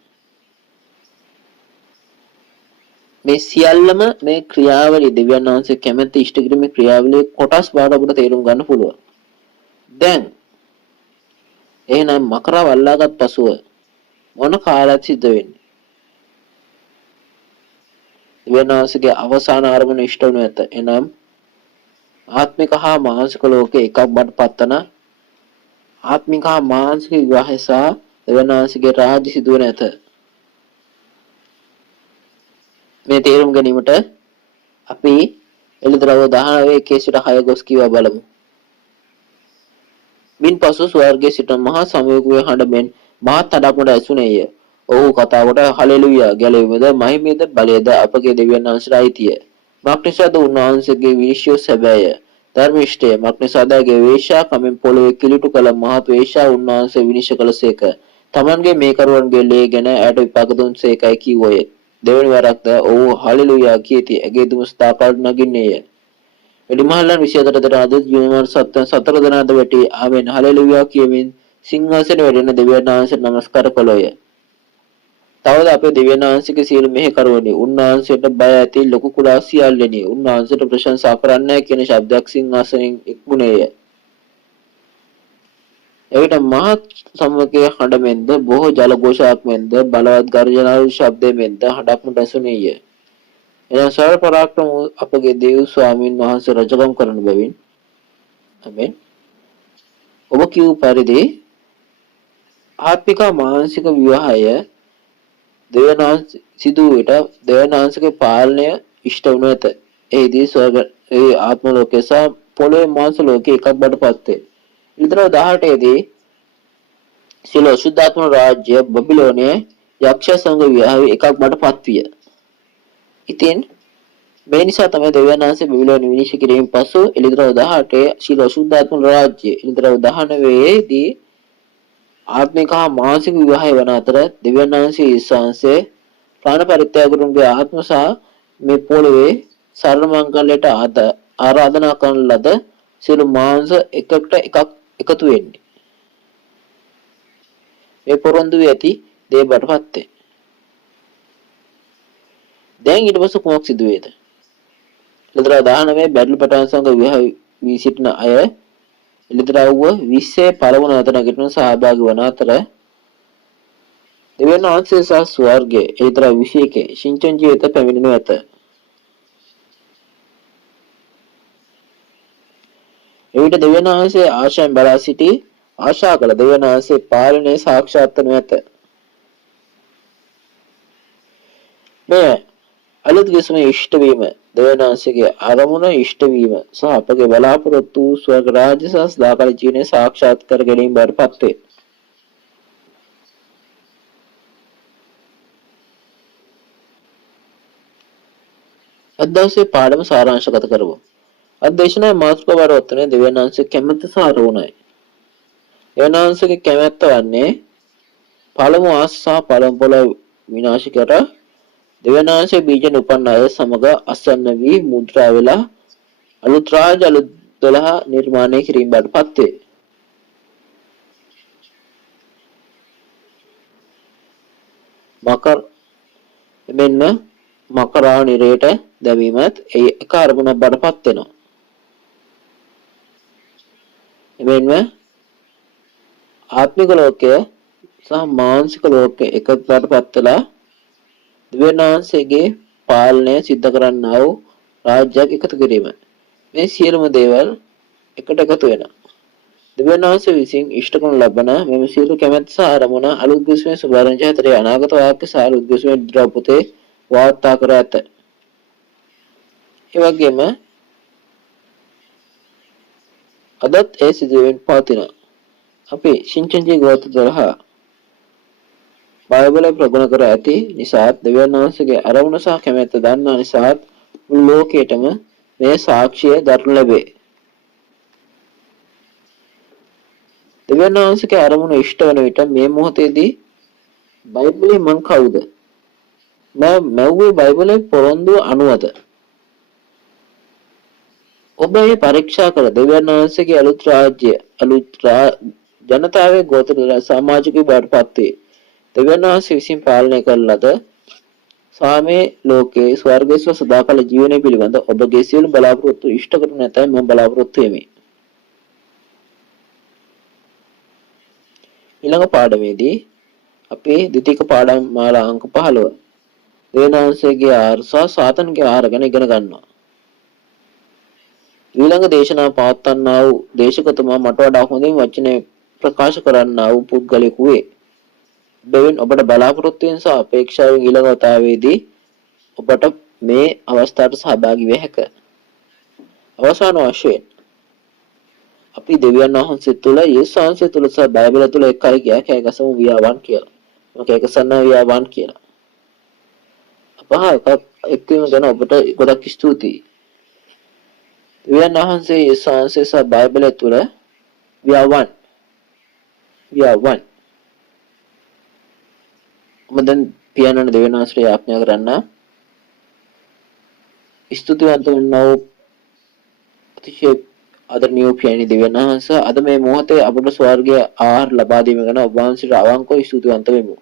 මේ සියල්ලම මේ ක්‍රියාවලිය දෙවියන් වහන්සේ කැමැති ඉෂ්ට කිරීමේ ක්‍රියාවලියේ කොටස් බවට අපිට තේරුම් ගන්න පුළුවන්. දැන් එහෙනම් මකරාව අල්ලාගත් පසුව මොන කාලයක් සිද්ධ වෙන්නේ? දෙවියන් වහන්සේගේ අවසාන ආරමුණ ඉෂ්ට වනු ඇත. එනම් ආත්මික හා මානසික ලෝකේ එකක් බවට පත්වන ආත්මික හා මානසික විවාහය සහ දෙවියන් වහන්සේගේ රාජ්‍ය සිදුවන ඇත. මේ තේරුම් ගැනීමට අපි එළිදරව් 19 සිට 6 ගොස් කියවා බලමු. මින්පසු ස්වර්ගයේ සිට මහා සමයකගේ හඬ මෙන් මහත් අඩක්මඩ ඇසුනේය. ඔහු කතාවට හලෙලුයා ගැලවීමද මහිමේද බලයද අපගේ දෙවියන් වහන්සේට අයිතිය. මාක්නිසාද උන්වහන්සේගේ විනිශ්චය සැබෑය. ධර්මිෂ්ඨය මක්නිසාදාගේ වේශා කමින් පොළවේ කිලිටු කළ මහත් වේශා උන්වහන්සේ විනිශ්චය කළසේක. තමන්ගේ මේ කරුවන්ගේ ලේ ගැන ඇයට විපාක දුන්සේකයි කීවෝය. දෙවැනි වරක්ද ඔහු හලෙලූයා කීති. ඇගේ දුමස් තාපල් නගින්නේය. වැඩිමහල්ලන් 28 දෙනා අද ජීවමාන සත්ත්වයන් 4 දෙනාද වැටි ආමෙන් හලෙලූයා කියමින් සිංහාසනයේ වැඩෙන දෙවියන් වහන්සේට නමස්කාර කළෝය. තවද අපේ දෙවියන් වහන්සේගේ සියලු මෙහෙකරුවනි උන්වහන්සේට බය ඇති ලොකු කුඩා සියල්ලෙනි උන්වහන්සේට ප්‍රශංසා කරන්නයි කියන ශබ්දයක් සිංහාසනෙන් එක්ුණේය. එවිට මහත් සමගයේ හඬ මෙන්ද බොහෝ ජල ഘോഷාවක් මෙන්ද බලවත් ගර්ජනාවු ශබ්දයෙන් මෙන්ද හඬක්ම දැසුණේය. එනම් සර්ව පරාක්‍රම අපගේ දේව ස්වාමීන් වහන්සේ රජකම් කරන බැවින් ආමෙන්. ඔබ කියූ පරිදි ආත්මික මානසික විවාහය දෙවනාංශ සිදුවීට දෙවනාංශගේ පාලනය ඉෂ්ට වුණ ඇත. එහිදී ස්වර්ග ඒ ආත්ම ලෝකයේ සහ පොළොවේ මාංශ ලෝකයේ එකක් බඩපත් වේ. විතර 18 දී සියලු අශුද්ධාත්ම රාජ්‍ය බබිලෝනයේ යක්ෂ සංඝ විවාහයේ එකක් බඩපත් විය. ඉතින් මේ නිසා තමයි දෙවියන්වහන්සේ බබිලෝන විනිශ්චය කිරීමෙන් පසු එළිදර 18 සියලු අශුද්ධාත්ම රාජ්‍ය එළිදර 19 දී ආත්මික හා මානසික විවාහය වන අතර දෙවියන්වහන්සේ ඊශ්වරයන්සේ ප්‍රාණ පරිත්‍යාගුරුන්ගේ ආත්ම සහ මේ පොළවේ සරල මංගල්‍යයට ආරාධනා කරන ලද සියලු මාංශ එකට එකක් එකතු වෙන්නේ. මේ පොරොන්දු ඇති දේ බඩපත් වේ. දැන් ඊට පස්සේ කොහොමද සිදු වේද? එළිදර 19 බැටළු පටන් සංඝ විවාහ වී සිටින අය එළිදරව්ව 20 පළවන අතර නැගිටින සහභාගී වන අතර දෙවියන් වහන්සේ සහ ස්වර්ගයේ එළිදර 21 සිංචන් ජීවිත පැමිණෙනු ඇත. එවිට දෙවියන් වහන්සේ ආශාවෙන් බලා සිටි ආශා කළ දෙවියන් වහන්සේ පාලනය සාක්ෂාත් කරනු ඇත. මේ අලුත් ගිස්මේ ඉෂ්ට වීම දෙවියන් වහන්සේගේ අරමුණ ඉෂ්ට වීම සහ අපගේ බලාපොරොත්තු වූ ස්වර්ග රාජ්‍ය සහ සදාකාලික ජීවනය සාක්ෂාත් කර ගැනීම බාරපත් වේ. අද දවසේ පාඩම සාරාංශගත කරමු. අද දේශනාවේ මාතෘකාව වරවත්වන්නේ දෙවියන් වහන්සේ කැමැත්ත සහ අරමුණයි. දෙවියන් වහන්සේගේ කැමැත්ත වන්නේ පළමු ආස සහ පළමු පොළ විනාශ කර දෙවියන් වහන්සේ බීජන උපන්න අය සමග අසන්න වී මුද්‍රා වෙලා අලුත් රාජ අලුත් 12 නිර්මාණය කිරීම බඩපත් වේ. මකර මෙන්න මකරා නිරේට දැමීමත් ඒ එක අරමුණක් බඩපත් වෙනවා. එමෙන්ම ආත්මික ලෝකය සහ මානසික ලෝකය එකකට බඩපත් වෙලා දෙවියන් වහන්සේගේ පාලනය සිද්ධ කරන්නා වූ රාජ්‍යයක් එකතු කිරීම. මේ සියලුම දේවල් එකට එකතු වෙනවා. දෙවියන් වහන්සේ විසින් ඉෂ්ට කරනු ලබන මෙම සියලු කැමැත්ත සහ අරමුණ අලුත් ගිස්මේ සුභාරංචි හතරේ අනාගත වාක්‍ය සහ අලුත් ගිස්මේ ද්‍රව පොතේ වාර්තා කර ඇත. ඒ වගේම අදත් ඒ සිදුවෙමින් පවතිනවා. අපි සිංචන්ජී ගෝත්‍ර 12 බයිබලය ප්‍රගුණ කර ඇති නිසා දෙවියන් වහන්සේගේ අරමුණ සහ කැමැත්ත දන්නා නිසා මුළු ලෝකයටම මේ සාක්ෂිය දරනු ලැබේ. දෙවියන් වහන්සේගේ අරමුණ ඉෂ්ට වන විට මේ මොහොතේදී බයිබලයේ මං කවුද? මම මැව්වේ බයිබලයේ පොරොන්දු අනුවද? ඔබ මේ පරීක්ෂා කළ දෙවියන් වහන්සේගේ අලුත් රාජ්‍ය ජනතාවේ ගෝත්‍ර සමාජිකව බාටපත් වේ. දෙවියන් වහන්සේ විසින් පාලනය කළ ලද සාමේ ලෝකයේ ස්වර්ගයේ සදාකාල ජීවනය පිළිබඳ ඔබගේ සියලු බලාපොරොත්තු ඉෂ්ට කර නැතයි මම බලාපොරොත්තු වෙමි. ඊළඟ පාඩමේදී අපේ ද්විතීක පාඩම් මාලා අංක 15 දෙවියන් වහන්සේගේ ආහාර සහ සාතන්ගේ ආහාර ගැන ඉගෙන ගන්නවා. ඊළඟ දේශනාව පවත්වන්නා වූ දේශකතුමා මට වඩා හොඳින් වචනේ ප්‍රකාශ කරන්නා වූ පුද්ගලයෙකු වේ. බැවින් ඔබට බලාපොරොත්තු වෙන සහ අපේක්ෂාවෙන් ඊළඟ වතාවේදී ඔබට මේ අවස්ථාවට සහභාගී වෙ හැක. අවසාන වශයෙන් අපි දෙවියන් වහන්සේ තුළ යේසුස් වහන්සේ තුළ සහ බයිබල තුළ එකයි කෑගසමු වියාවන් කියලා. මොකද ඒකසන්න වියාවන් කියලා. අපහ එක්වීම ගැන ඔබට ගොඩක් ස්තුතියි. දෙවියන් වහන්සේ යේසුස් වහන්සේ සහ බයිබලය තුල we are one. We are one. මම දැන් පියාණන් දෙවියන් වහන්සේට යාඥා කරන්න ස්තුතිවන්ත වූ අතිශය ආදරණීය පියාණන් දෙවියන් වහන්සේ අද මේ මොහොතේ අපට ස්වර්ගයේ ආහාර ලබා දීම ගැන ඔබ වහන්සේට අවංකව ස්තුතිවන්ත වෙමු.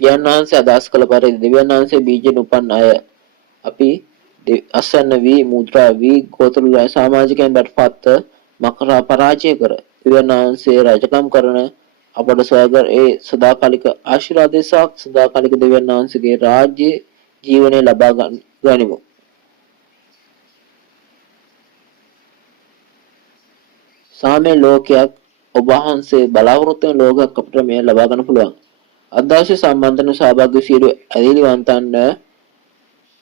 පියාණන් වහන්සේ අදහස් කළ පරිදි දෙවියන් වහන්සේ බීජෙන් උපන් අය අපි අසන්න වී මුද්‍රා වී ගෝත්‍ර සමාජිකයන් බටපත් මකරා පරාජය කර දෙවියන් වහන්සේ රජකම් කරන අපට ස්වර්ග ඒ සදාකාලික ආශිර්වාදයක් සදාකාලික දෙවියන් වහන්සේගේ රාජ්‍ය ජීවනය ලබා ගනිමු. සාමේ ලෝකයක් ඔබ වහන්සේ බලාපොරොත්තු වෙන ලෝකයක් අපිට මේ ලබා ගන්න පුළුවන්. අදවසේ සම්බන්ධන සහභාගී සියලු ඇදහිලිවන්තයන්ට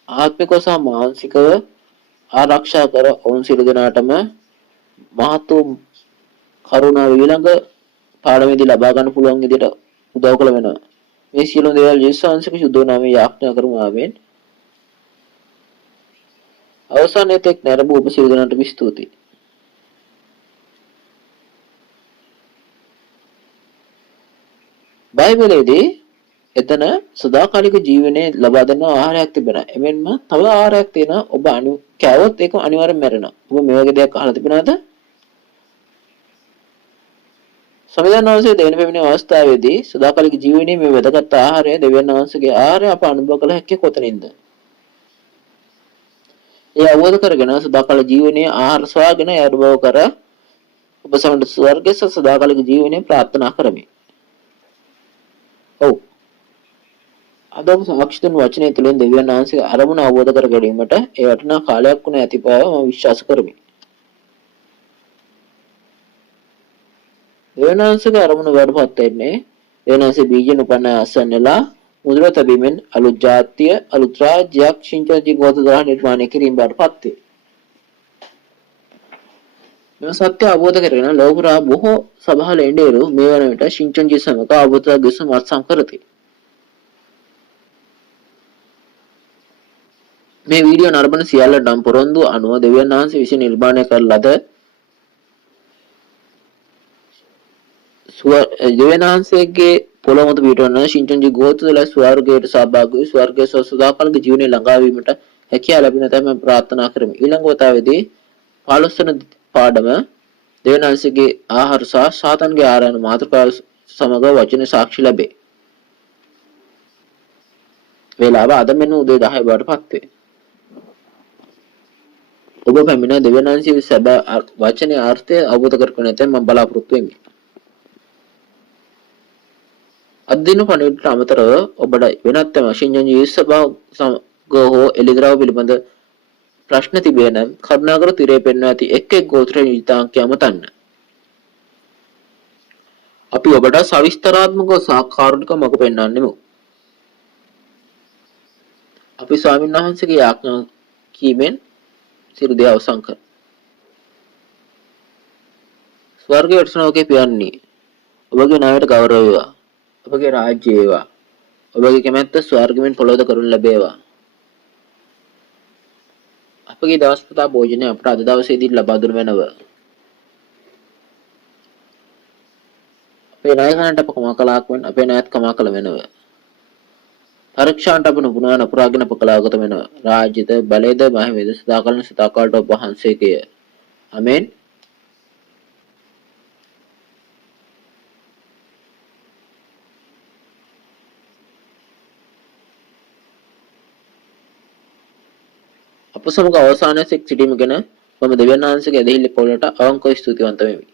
ආත්මිකව සහ මානසිකව ආරක්ෂා කර ඔවුන් සියලු දෙනාටම මහත් වූ කරුණාව ඊළඟ පාඩමේදී ලබා ගන්න පුළුවන් විදිහට උදව් කළ වෙනවා. මේ සියලු දේවල් යේසුස් වහන්සේගේ සුදු නාමයෙන් යාඥා කරමු. ආමෙන්. අවසානයේ තෙක් නැරඹු ඔබ සියලු දෙනාට ස්තුතියි. බයිබලයේදී එතන සදාකාලික ජීවනයේ ලබා දෙන ආහාරයක් තිබෙනවා. එමෙන්ම තව ආහාරයක් තියෙනවා. ඔබ කෑවොත් ඒක අනිවාර්යෙන් මැරෙනවා. ඔබ මේ වගේ දෙයක් අහලා තිබෙනවද? සමිඳුන් වහන්සේ දෙවෙනි පැමිණි අවස්ථාවේදී සදාකාලික ජීවනයේ මේ වැදගත් ආහාරය දෙවියන් වහන්සේගේ ආහාරය අප අනුභව කළ හැකි කොතනින්ද? ඒ අවබෝධ කරගෙන සදාකාලික ජීවනයේ ආහාර සොයාගෙන අනුභව කර ඔබ සමට ස්වර්ගයේ සදාකාලික ජීවනයේ ප්‍රාර්ථනා කරමි. ඔව්. අද ඔබ සාක්ෂි දුන් වචනය තුළින් දෙවියන් වහන්සේගේ අරමුණ අවබෝධ කර ගැනීමට ඒ වටිනා කාලයක් වුණ ඇති බව මම විශ්වාස කරමි. දෙවියන් වහන්සේගේ අරමුණ වඩපත් වෙන්නේ දෙවියන් වහන්සේ බීජෙන් උපන්න අසන්නලා මුද්‍රා තැබීමෙන් අලුත් ජාතිය අලුත් රාජ්‍යයක් ශින්චෝජි ගෝත්‍ර දහ නිර්මාණය කිරීම බවටපත් වේ. මේ සත්‍ය අවබෝධ කරගෙන ලෝකරා බොහෝ සභාවල එඬේරු මේ වන විට ශින්චෝජි සමග අවබෝධ ගිසම අත්සම් කරති. මේ වීඩියෝ නරඹන සියල්ලට නම් පොරොන්දු අනුව දෙවියන් වහන්සේ විසින් නිර්මාණය කර ලද දෙවියන් වහන්සේගේ පොළොව මත පිටවන ශින්චෝජි ගෝත්‍රවල ස්වර්ගයට සහභාගී වූ ස්වර්ගයේ සදාකාලික ජීවනයේ ළඟා වීමට හැකියාව ලැබෙන තමයි මම ප්‍රාර්ථනා කරමි. ඊළඟ වතාවේදී 15 වන පාඩම දෙවියන් වහන්සේගේ ආහාර සහ සාතන්ගේ ආහාරයන් මාතෘකාව සමග වචන සාක්ෂි ලැබේ. වේලාව අද මෙන්න උදේ 10 බවටපත් වේ. ඔබ පැමිණ දෙවියන් වහන්සේගේ සැබෑ වචනේ අර්ථය අවබෝධ කරගන්න නැත්නම් මම බලාපොරොත්තු වෙමි. අදින පණිවිඩට අමතරව ඔබට වෙනත් ශින්චෝජි සභාව සමග හෝ එළිදරව් පිළිබඳ ප්‍රශ්න තිබේ නම් කරුණාකර තිරේ පෙන්වා ඇති එක් ගෝත්‍රයේ නිතාංකය අමතන්න. අපි ඔබට සවිස්තරාත්මකව සහ කාරුණිකව මඟ පෙන්වන්නෙමු. අපි ස්වාමීන් වහන්සේගේ යාඥා කීමෙන් සියලු දේ අවසන් කර. ස්වර්ගයේ වටසනෝකේ පියන්නේ ඔබගේ නාමයට ගෞරව වේවා. ඔබගේ රාජ්‍ය වේවා. ඔබගේ කැමැත්ත ස්වර්ගෙන් පොළොවද කරුණ ලැබේවා. අපගේ දවස් පුතා භෝජනය අපට අද දවසේදී ලබා දුන වෙනව. අපේ නායකයන්ට අප කමා කලාක් වෙන අපේ නායත් කමා කළ වෙනව. පරීක්ෂාන්ට අප නුපුරාගෙන අප කලාගත වෙනව. රාජ්‍යද බලයද මහිමේද සදාකාලික සදාකාලට ඔබ වහන්සේගේ. ආමෙන්. අප සමග අවසානයේ සිටීම ගැන මම දෙවියන් වහන්සේගේ ඇදහිල්ල පොළට අවංකව ස්තුතිවන්ත වෙමි.